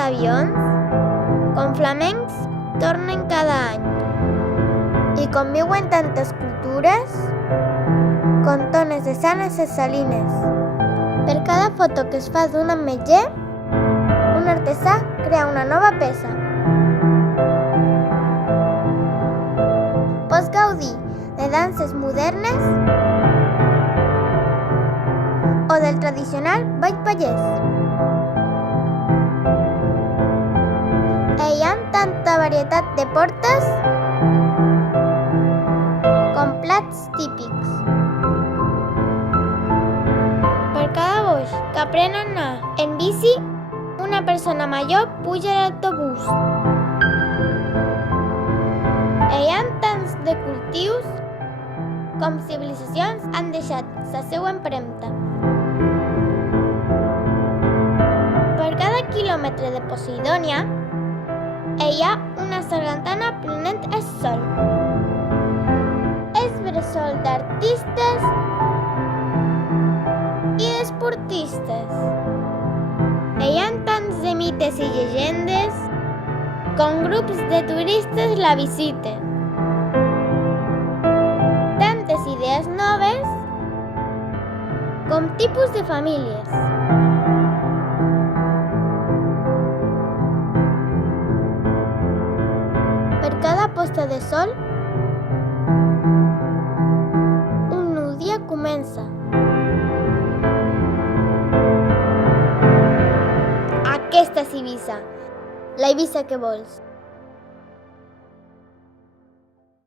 avions, com flamencs, tornen cada any. I conviuen tantes cultures com tones de sanes i salines. Per cada foto que es fa d'un ametller, un artesà crea una nova peça. Pots gaudir de danses modernes o del tradicional ball pallès. Hi ha tanta varietat de portes com plats típics. Per cada boix que aprèn a anar en bici, una persona major puja a l'autobús. Hi ha tants de cultius com civilitzacions han deixat la seva empremta. Per cada quilòmetre de Posidònia, hi ha una sargantana prenent el sol. És bressol d'artistes i d'esportistes. Hi ha tants de mites i llegendes com grups de turistes la visiten. Tantes idees noves com tipus de famílies. Per cada posta de sol, un nou dia comença. Aquesta és Eivissa, la Eivissa que vols.